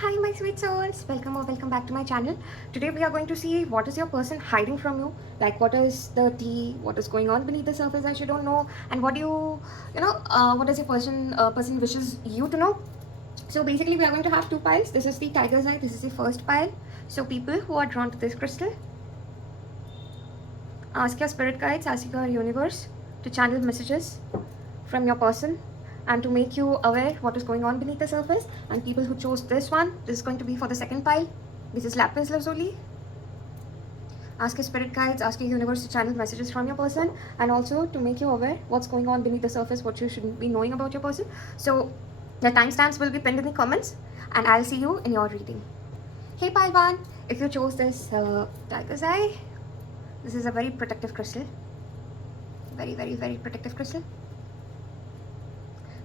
Hi my sweet souls, welcome or welcome back to my channel. Today we are going to see what is your person hiding from you, like what is the tea, what is going on beneath the surface that you don't know, and what do what does your person wishes you to know. So basically we are going to have two piles. This is the tiger's eye, this is the first pile. So people who are drawn to this crystal, ask your spirit guides, ask your universe to channel messages from your person and to make you aware what is going on beneath the surface. And people who chose this one, this is going to be for the second pile. This is lapis lazuli. Ask your spirit guides, ask your universe to channel messages from your person and also to make you aware what's going on beneath the surface, what you should be knowing about your person. So the timestamps will be pinned in the comments and I'll see you in your reading. Hey pile one, if you chose this tiger's eye, this is a very protective crystal. Very protective crystal.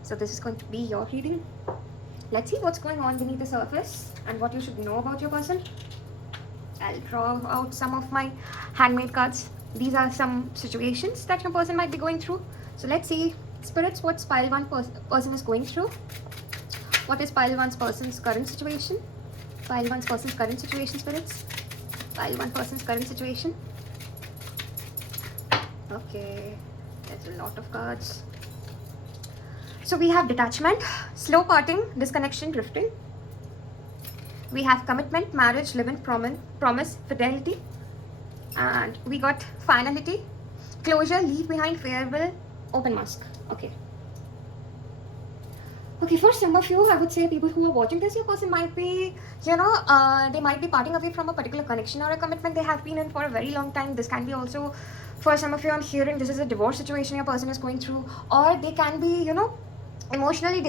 So this is going to be your reading. Let's see what's going on beneath the surface and what you should know about your person. I'll draw out some of my handmade cards. These are some situations that your person might be going through. So let's see, spirits, what pile one person is going through. What is pile one's person's current situation? Pile one's person's current situation, spirits. Pile one person's current situation. Okay, there's a lot of cards. So we have detachment, slow parting, disconnection, drifting. We have commitment, marriage, live-in, promise, fidelity. And we got finality, closure, leave behind, farewell, open mask. Okay. Okay, for some of you, I would say people who are watching this, your person might be, they might be parting away from a particular connection or a commitment they have been in for a very long time. This can be also, for some of you, I'm hearing this is a divorce situation your person is going through, or they can be, emotionally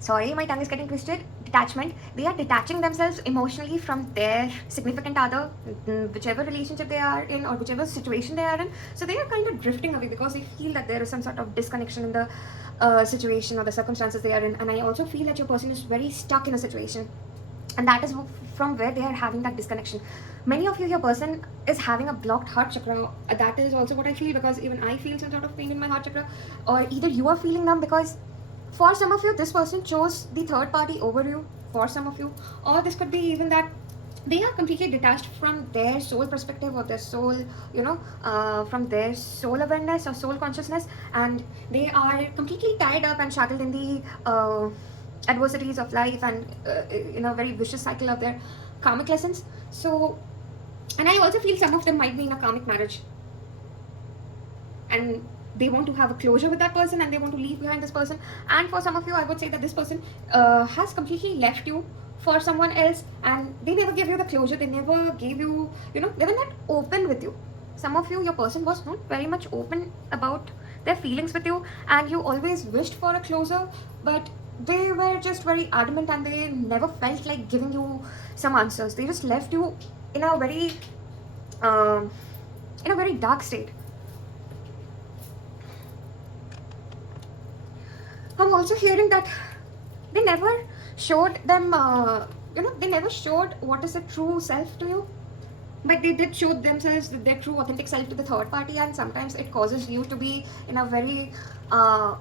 sorry, my tongue is getting twisted. Detachment. They are detaching themselves emotionally from their significant other, whichever relationship they are in or whichever situation they are in. So they are kind of drifting away because they feel that there is some sort of disconnection in the situation or the circumstances they are in. And I also feel that your person is very stuck in a situation, and that is from where they are having that disconnection. Many of you, your person is having a blocked heart chakra. That is also what I feel, because even I feel some sort of pain in my heart chakra, or either you are feeling them because for some of you this person chose the third party over you, for some of you, or this could be even that they are completely detached from their soul perspective or their soul, from their soul awareness or soul consciousness, and they are completely tied up and shackled in the adversities of life and in a very vicious cycle of their karmic lessons. So, and I also feel some of them might be in a karmic marriage and they want to have a closure with that person and they want to leave behind this person. And for some of you, I would say that this person has completely left you for someone else, and they never gave you the closure. They never gave you, they were not open with you. Some of you, your person was not very much open about their feelings with you, and you always wished for a closure, but they were just very adamant and they never felt like giving you some answers. They just left you in a very dark state. I'm also hearing that they never showed them, they never showed what is a true self to you, but they did show themselves, their true authentic self, to the third party, and sometimes it causes you to be in a very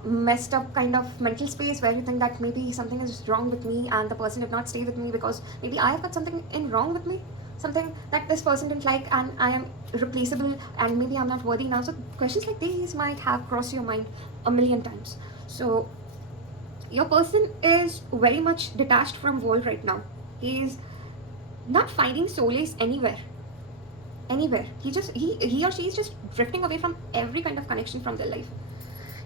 messed up kind of mental space where you think that maybe something is wrong with me and the person did not stay with me because maybe I have got something in wrong with me, something that this person didn't like, and I am replaceable and maybe I'm not worthy now. So questions like these might have crossed your mind a million times. So your person is very much detached from world right now. He is not finding solace anywhere. He or she is just drifting away from every kind of connection from their life.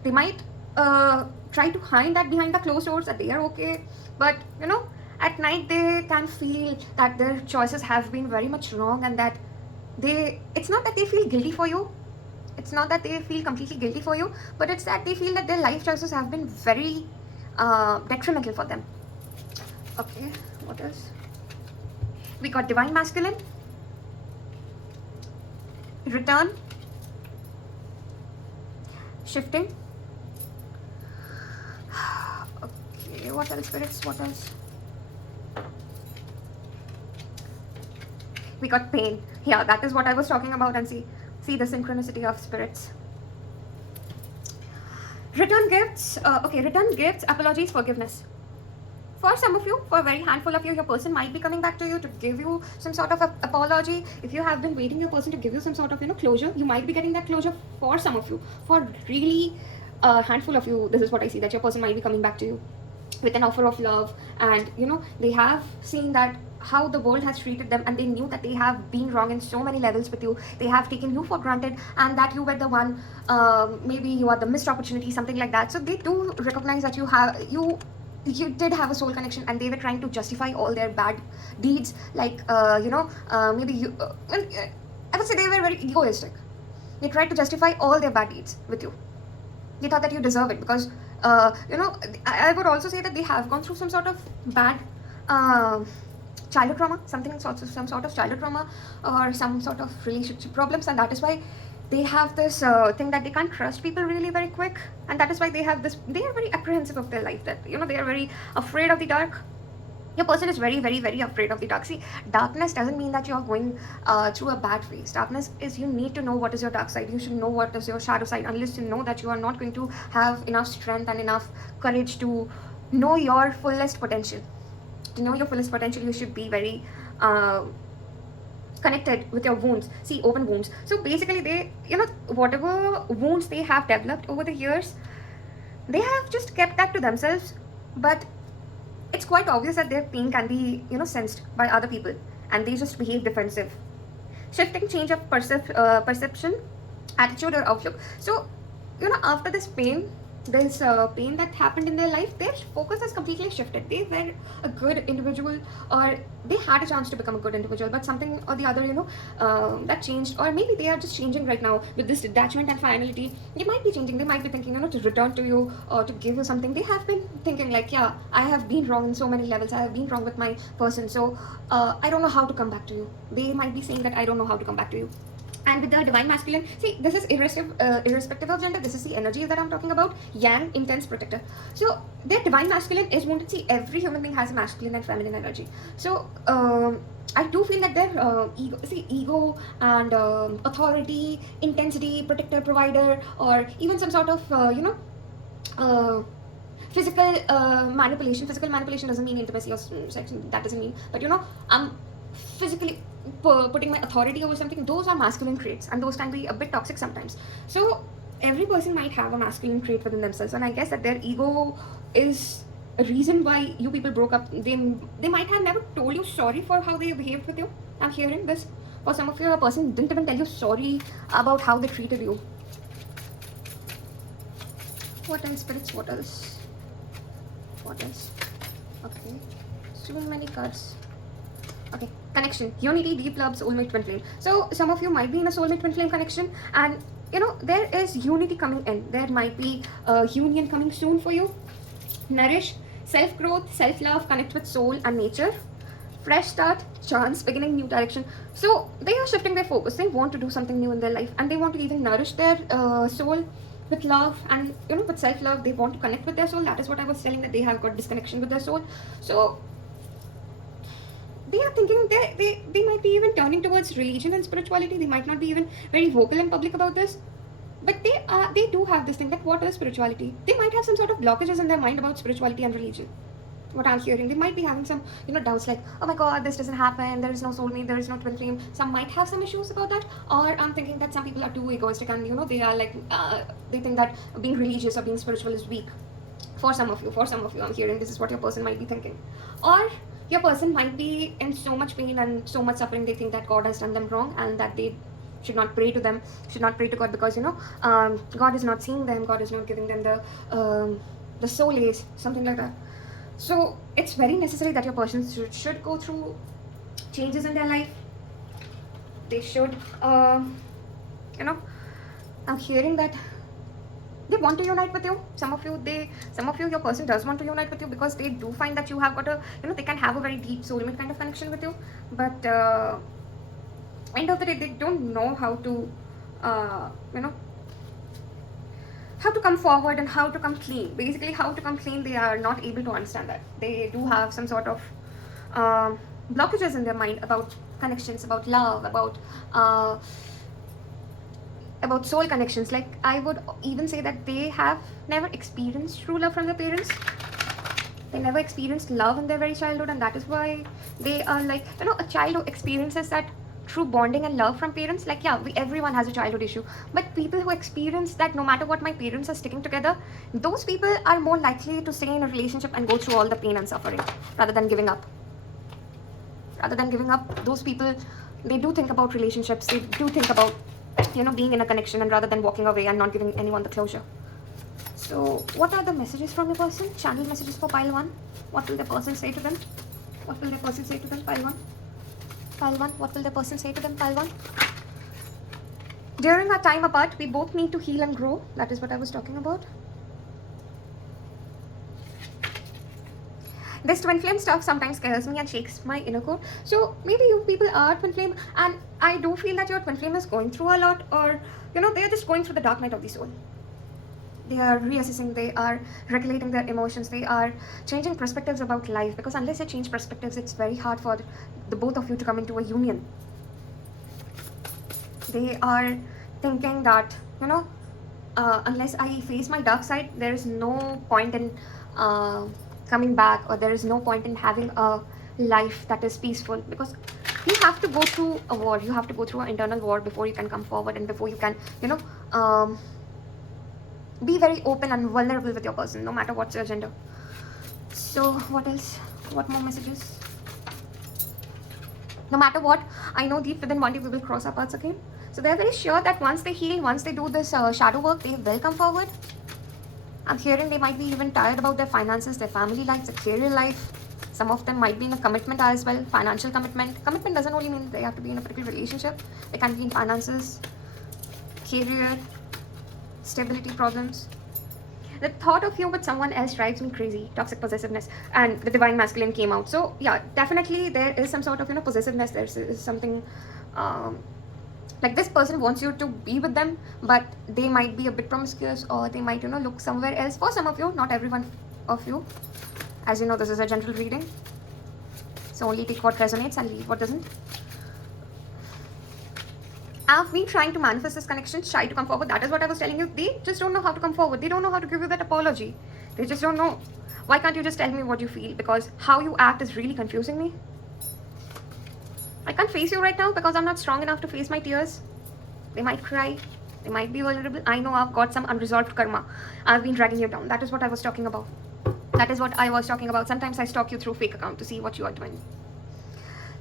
They might try to hide that behind the closed doors that they are okay, but at night they can feel that their choices have been very much wrong, and that it's not that they feel guilty for you, it's not that they feel completely guilty for you, but it's that they feel that their life choices have been very detrimental for them. Okay, what else? We got divine masculine, return, shifting. Okay, what else, spirits? What else? We got pain. Yeah, that is what I was talking about. And see the synchronicity of spirits. Return gifts. Return gifts, apologies, forgiveness. For some of you, for a very handful of you, your person might be coming back to you to give you some sort of apology. If you have been waiting your person to give you some sort of closure, you might be getting that closure. For some of you, for really a handful of you, this is what I see, that your person might be coming back to you with an offer of love, and they have seen that how the world has treated them, and they knew that they have been wrong in so many levels with you. They have taken you for granted, and that you were the one, maybe you are the missed opportunity, something like that. So they do recognize that you did have a soul connection, and they were trying to justify all their bad deeds, like maybe you I would say they were very egoistic. They tried to justify all their bad deeds with you. They thought that you deserve it, because I would also say that they have gone through some sort of bad childhood trauma, some sort of childhood trauma, or some sort of relationship problems, and that is why they have this thing that they can't trust people really very quick, and that is why they are very apprehensive of their life, that they are very afraid of the dark. Your person is very, very, very afraid of the dark. See, darkness doesn't mean that you're going through a bad phase. Darkness is, you need to know what is your dark side. You should know what is your shadow side. Unless you know that, you are not going to have enough strength and enough courage to know your fullest potential. To know your fullest potential, you should be very connected with your wounds. See, open wounds. So basically, they, whatever wounds they have developed over the years, they have just kept that to themselves. But it's quite obvious that their pain can be, sensed by other people, and they just behave defensive. Shifting change of perception, attitude, or outlook. So, after this pain that happened in their life, their focus has completely shifted. They were a good individual, or they had a chance to become a good individual, but something or the other, that changed, or maybe they are just changing right now with this detachment and finality. They might be changing. They might be thinking, to return to you or to give you something. They have been thinking like, yeah, I have been wrong in so many levels. I have been wrong with my person. So I don't know how to come back to you. They might be saying that I don't know how to come back to you. And with the divine masculine, see, this is irrespective of gender. This is the energy that I'm talking about. Yang, intense protector. So their divine masculine is wounded. See, every human being has a masculine and feminine energy. So I do feel that their ego and authority, intensity, protector, provider, or even some sort of physical manipulation. Physical manipulation doesn't mean intimacy or sex. That doesn't mean. But I'm physically putting my authority over something. Those are masculine traits, and those can be a bit toxic sometimes. So every person might have a masculine trait within themselves, and I guess that their ego is a reason why you people broke up. They might have never told you sorry for how they behaved with you. I'm hearing this. For some of you, a person didn't even tell you sorry about how they treated you. What else, spirits? What else? Okay, so many cards. Okay, connection, unity, deep love, soulmate, twin flame. So some of you might be in a soulmate twin flame connection, and there is unity coming in. There might be a union coming soon for you. Nourish, self-growth, self-love, connect with soul and nature. Fresh start, chance, beginning, new direction. So they are shifting their focus. They want to do something new in their life, and they want to even nourish their soul with love, and with self-love. They want to connect with their soul. That is what I was telling, that they have got disconnection with their soul. So they are thinking they might be even turning towards religion and spirituality. They might not be even very vocal in public about this, but they do have this thing that what is spirituality. They might have some sort of blockages in their mind about spirituality and religion. What I'm hearing, they might be having some doubts, like, oh my god, this doesn't happen, there is no soulmate, there is no twin flame. Some might have some issues about that, or I'm thinking that some people are too egoistic, and they are like they think that being religious or being spiritual is weak. For some of you, I'm hearing this is what your person might be thinking. Or your person might be in so much pain and so much suffering, they think that God has done them wrong, and that they should not pray to them, should not pray to God, because God is not seeing them, God is not giving them the soul age, something like that. So it's very necessary that your person should go through changes in their life. They should I'm hearing that they want to unite with you. Some of you, your person does want to unite with you, because they do find that you have got a, they can have a very deep soulmate kind of connection with you. But end of the day, they don't know how to, how to come forward and how to come clean. Basically, how to come clean, they are not able to understand that. They do have some sort of blockages in their mind about connections, about love, about soul connections. Like, I would even say that they have never experienced true love from their parents. They never experienced love in their very childhood, and that is why they are like, a child who experiences that true bonding and love from parents. Like, yeah, everyone has a childhood issue, but people who experience that no matter what, my parents are sticking together, those people are more likely to stay in a relationship and go through all the pain and suffering rather than giving up. Those people, they do think about relationships, they do think about being in a connection, and rather than walking away and not giving anyone the closure. So what are the messages from the person? Channel messages for pile 1. What will the person say to them? What will the person say to them? Pile 1. What will the person say to them? Pile 1. During our time apart, we both need to heal and grow. That is what I was talking about. This twin flame stuff sometimes scares me and shakes my inner core. So maybe you people are twin flame, and I do feel that your twin flame is going through a lot, or they are just going through the dark night of the soul. They are reassessing, they are regulating their emotions, they are changing perspectives about life, because unless they change perspectives, it's very hard for the both of you to come into a union. They are thinking that, unless I face my dark side, there is no point in coming back, or there is no point in having a life that is peaceful, because you have to go through a war, you have to go through an internal war before you can come forward, and before you can, be very open and vulnerable with your person, no matter what's your gender. So what else? What more messages? No matter what, I know deep within one day we will cross our paths again. So they're very sure that once they heal, once they do this shadow work, they will come forward. I'm hearing they might be even tired about their finances, their family life, their career life. Some of them might be in a commitment as well, financial commitment. Commitment doesn't only mean they have to be in a particular relationship. They can be in finances, career, stability problems. The thought of you with someone else drives me crazy. Toxic possessiveness, and the divine masculine came out. So yeah, definitely there is some sort of possessiveness. There is something like this person wants you to be with them, but they might be a bit promiscuous, or they might look somewhere else. For some of you, not everyone of you. As you know, this is a general reading, so only take what resonates and leave what doesn't. I've been trying to manifest this connection, shy to come forward. That is what I was telling you. They just don't know how to come forward. They don't know how to give you that apology. They just don't know. Why can't you just tell me what you feel? Because how you act is really confusing me. I can't face you right now because I'm not strong enough to face my tears. They might cry. They might be vulnerable. I know I've got some unresolved karma. I've been dragging you down. That is what I was talking about. Sometimes I stalk you through fake account to see what you are doing.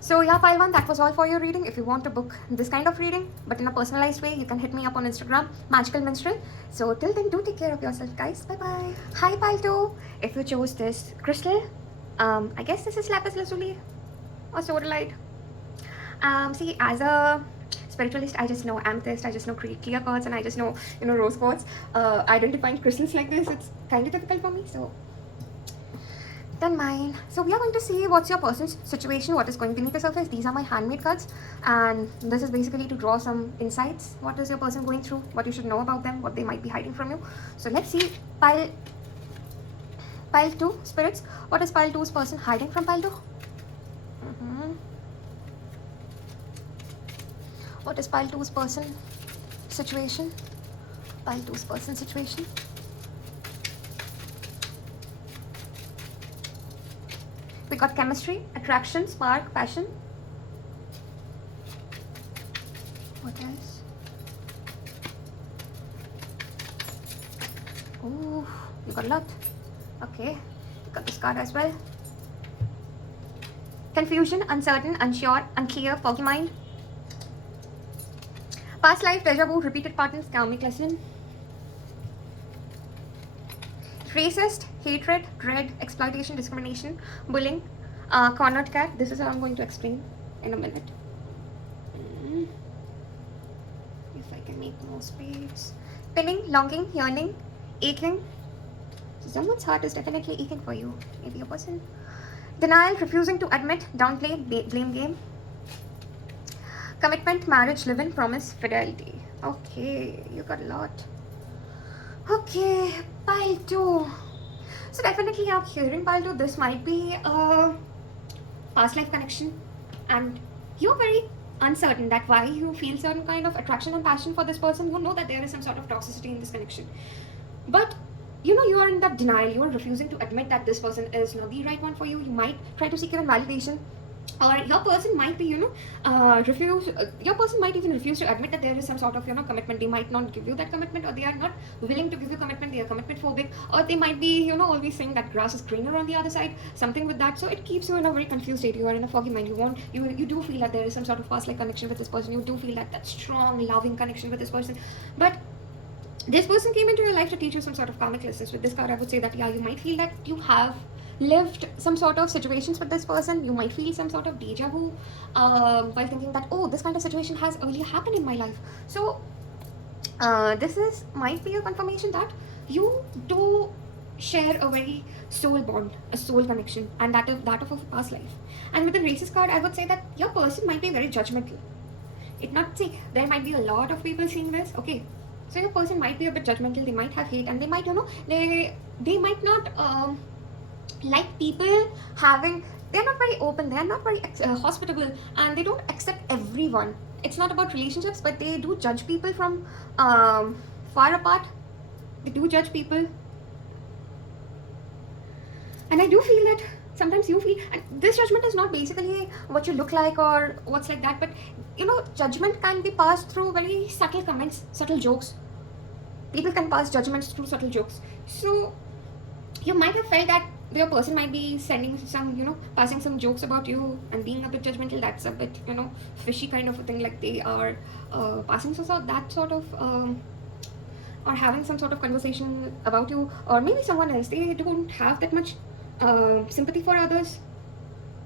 So yeah, pile 1, that was all for your reading. If you want to book this kind of reading, but in a personalized way, you can hit me up on Instagram, Magical Minstrel. So till then, do take care of yourself, guys. Bye-bye. Hi, pile 2. If you chose this crystal, I guess this is lapis lazuli or sodalite. See, as a spiritualist, I just know amethyst, I just know clear quartz, and I just know, rose quartz. Identifying crystals like this, it's kind of difficult for me, so then mine. So we are going to see what's your person's situation, what is going beneath the surface. These are my handmade cards, and this is basically to draw some insights. What is your person going through, what you should know about them, what they might be hiding from you. So let's see. Pile 2, spirits, what is pile 2's person hiding from pile 2? What is pile 2's person situation? Pile 2's person situation. We got chemistry, attraction, spark, passion. What else? Oh, you got a lot. Okay, we got this card as well. Confusion, uncertain, unsure, unclear, foggy mind. Past life, deja vu, repeated patterns, karmic lesson. Racist, hatred, dread, exploitation, discrimination, bullying, cornered cat. This is how I'm going to explain in a minute. If I can make more space. Pinning, longing, yearning, aching. So someone's heart is definitely aching for you. Maybe a person. Denial, refusing to admit, downplay, blame game. Commitment, marriage, live-in, promise, fidelity. Okay, you got a lot. Okay, pile 2. So definitely I'm hearing pile 2. This might be a past life connection, and you're very uncertain that why you feel certain kind of attraction and passion for this person. You know that there is some sort of toxicity in this connection, but you are in that denial. You are refusing to admit that this person is not the right one for you. You might try to seek even validation, or your person might be refuse your person might even refuse to admit that there is some sort of commitment. They might not give you that commitment, or they are not willing to give you commitment. They are commitment phobic, or they might be always saying that grass is greener on the other side, something with that. So it keeps you in a very confused state. You are in a foggy mind. You do feel that there is some sort of past life connection with this person. You do feel that strong loving connection with this person, but this person came into your life to teach you some sort of karmic lessons. With this card, I would say that yeah, you might feel that you have lived some sort of situations with this person. You might feel some sort of deja vu while thinking that, oh, this kind of situation has earlier happened in my life. So this is might be a confirmation that you do share a very soul bond, a soul connection, and that is that of a past life. And with the racist card, I would say that your person might be very judgmental. It not see, there might be a lot of people seeing this, okay, so your person might be a bit judgmental. They might have hate, and they might they might not like people having, they're not very open, they're not very hospitable, and they don't accept everyone. It's not about relationships, but they do judge people from far apart. They do judge people, and I do feel that sometimes you feel, and this judgment is not basically what you look like or what's like that, but judgment can be passed through very subtle comments, subtle jokes. People can pass judgments through subtle jokes. So you might have felt that your person might be sending some, passing some jokes about you and being a bit judgmental. That's a bit, fishy kind of a thing. Like they are passing that sort of, or having some sort of conversation about you, or maybe someone else. They don't have that much sympathy for others.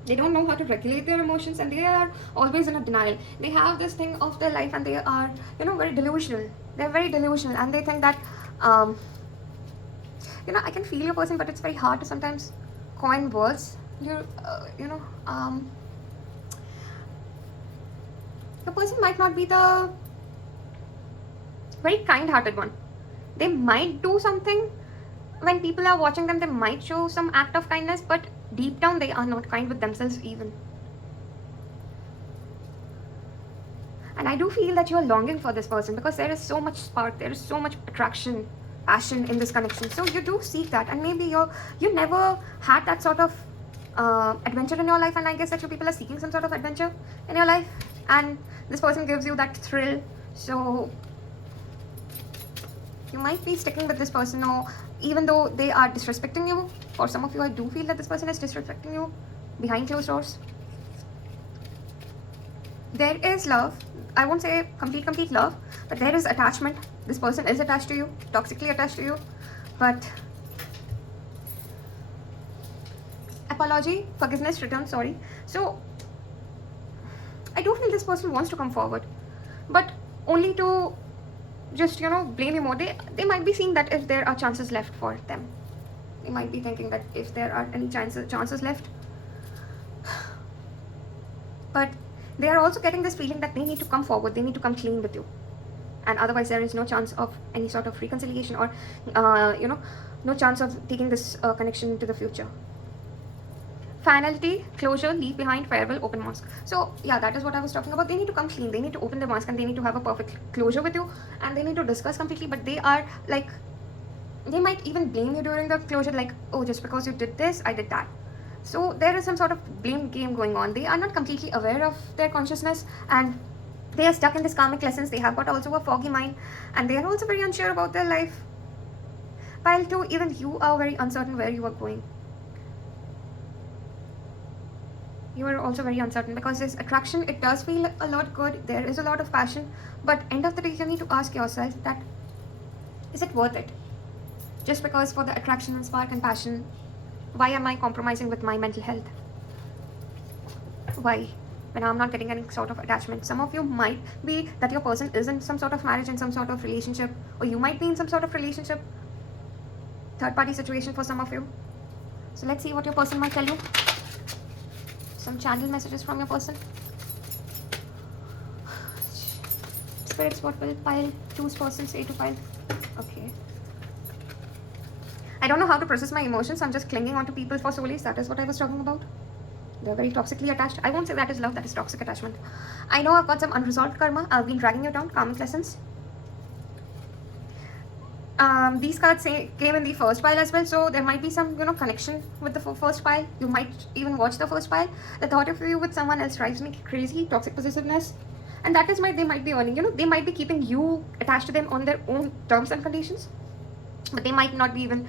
They don't know how to regulate their emotions, and they are always in a denial. They have this thing of their life, and they are, very delusional. They're very delusional, and they think that, I can feel your person, but it's very hard to sometimes coin words. Your person might not be the very kind-hearted one. They might do something when people are watching them. They might show some act of kindness, but deep down they are not kind with themselves even. And I do feel that you are longing for this person, because there is so much spark, there is so much attraction, passion in this connection. So you do seek that, and maybe you never had that sort of adventure in your life, and I guess that you people are seeking some sort of adventure in your life, and this person gives you that thrill. So you might be sticking with this person, or even though they are disrespecting you. For some of you, I do feel that this person is disrespecting you behind closed doors. There is love. I won't say complete love, but there is attachment. This person is attached to you, toxically attached to you. But apology, forgiveness, return, sorry. So I do feel this person wants to come forward, but only to just blame you more. They might be seeing that if there are chances left for them. They might be thinking that if there are any chances left, but they are also getting this feeling that they need to come forward, they need to come clean with you, and otherwise there is no chance of any sort of reconciliation, or no chance of taking this connection into the future. Finality, closure, leave behind, farewell, open mask. So yeah, that is what I was talking about. They need to come clean, they need to open the mask, and they need to have a perfect closure with you, and they need to discuss completely. But they are like, they might even blame you during the closure, like, oh, just because you did this, I did that. So there is some sort of blame game going on. They are not completely aware of their consciousness, and they are stuck in this karmic lessons. They have got also a foggy mind, and they are also very unsure about their life. While too, even you are very uncertain where you are going. You are also very uncertain, because this attraction, it does feel a lot good. There is a lot of passion, but end of the day, you need to ask yourself that, is it worth it? Just because for the attraction and spark and passion, why am I compromising with my mental health? Why? When I'm not getting any sort of attachment. Some of you might be that your person is in some sort of marriage, in some sort of relationship, or you might be in some sort of relationship, third party situation for some of you. So let's see what your person might tell you. Some channel messages from your person. Spirits, what will pile choose person say to pile? Okay. I don't know how to process my emotions. I'm just clinging on to people for solace. That is what I was talking about. They're very toxically attached. I won't say that is love, that is toxic attachment. I know I've got some unresolved karma. I've been dragging you down, karmic lessons. These cards came in the first pile as well, so there might be some connection with the first pile. You might even watch the first pile. The thought of you with someone else drives me crazy. Toxic possessiveness, and that is why they might be earning. They might be keeping you attached to them on their own terms and conditions, but they might not be even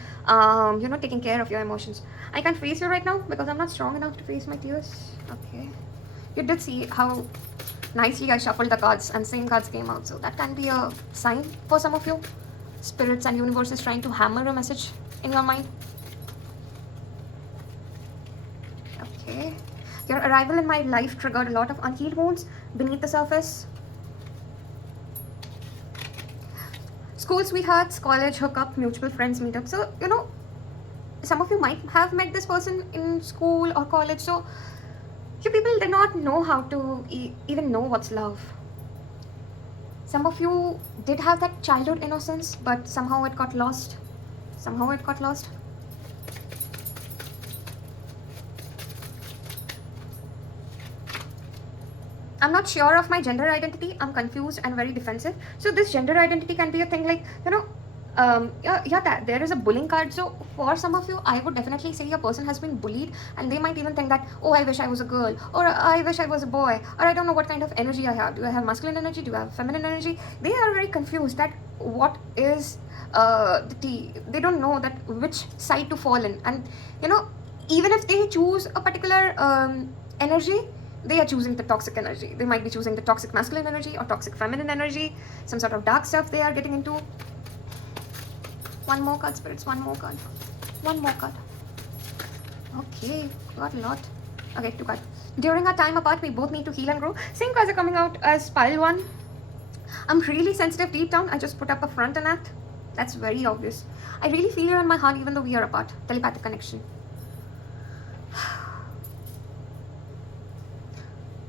taking care of your emotions. I can't face you right now because I'm not strong enough to face my tears. Okay, you did see how nicely I shuffled the cards and same cards came out, so that can be a sign for some of you. Spirits and universe is trying to hammer a message in your mind. Okay, your arrival in my life triggered a lot of unhealed wounds beneath the surface. School sweethearts, college hookup, mutual friends meetup. So some of you might have met this person in school or college, so you people did not know how to even know what's love. Some of you did have that childhood innocence, but somehow it got lost. I'm not sure of my gender identity. I'm confused and very defensive. So this gender identity can be a thing like, there is a bullying card. So for some of you, I would definitely say your person has been bullied, and they might even think that, oh, I wish I was a girl, or I wish I was a boy, or I don't know what kind of energy I have. Do I have masculine energy? Do I have feminine energy? They are very confused that what is the T. They don't know that which side to fall in. And even if they choose a particular energy, they are choosing the toxic energy. They might be choosing the toxic masculine energy or toxic feminine energy, some sort of dark stuff they are getting into. One more card, spirits, one more card. Okay, got a lot. Okay, 2 cards. During our time apart, we both need to heal and grow. Same cards are coming out as pile 1. I'm really sensitive deep down. I just put up a front and act. That's very obvious. I really feel you in my heart even though we are apart. Telepathic connection.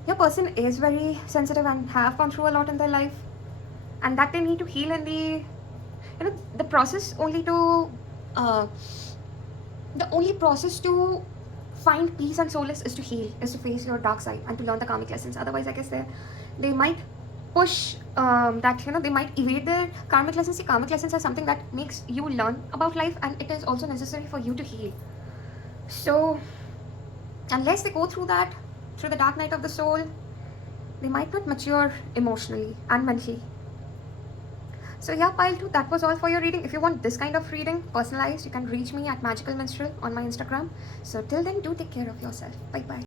Your person is very sensitive and have gone through a lot in their life, and that they need to heal in the process. The only process to find peace and solace is to heal, is to face your dark side and to learn the karmic lessons. Otherwise, I guess they might push they might evade their karmic lessons. See, karmic lessons are something that makes you learn about life, and it is also necessary for you to heal. So unless they go through that, through the dark night of the soul, they might not mature emotionally and mentally. So yeah, pile 2, that was all for your reading. If you want this kind of reading, personalized, you can reach me at Magical Minstrel on my Instagram. So till then, do take care of yourself. Bye bye.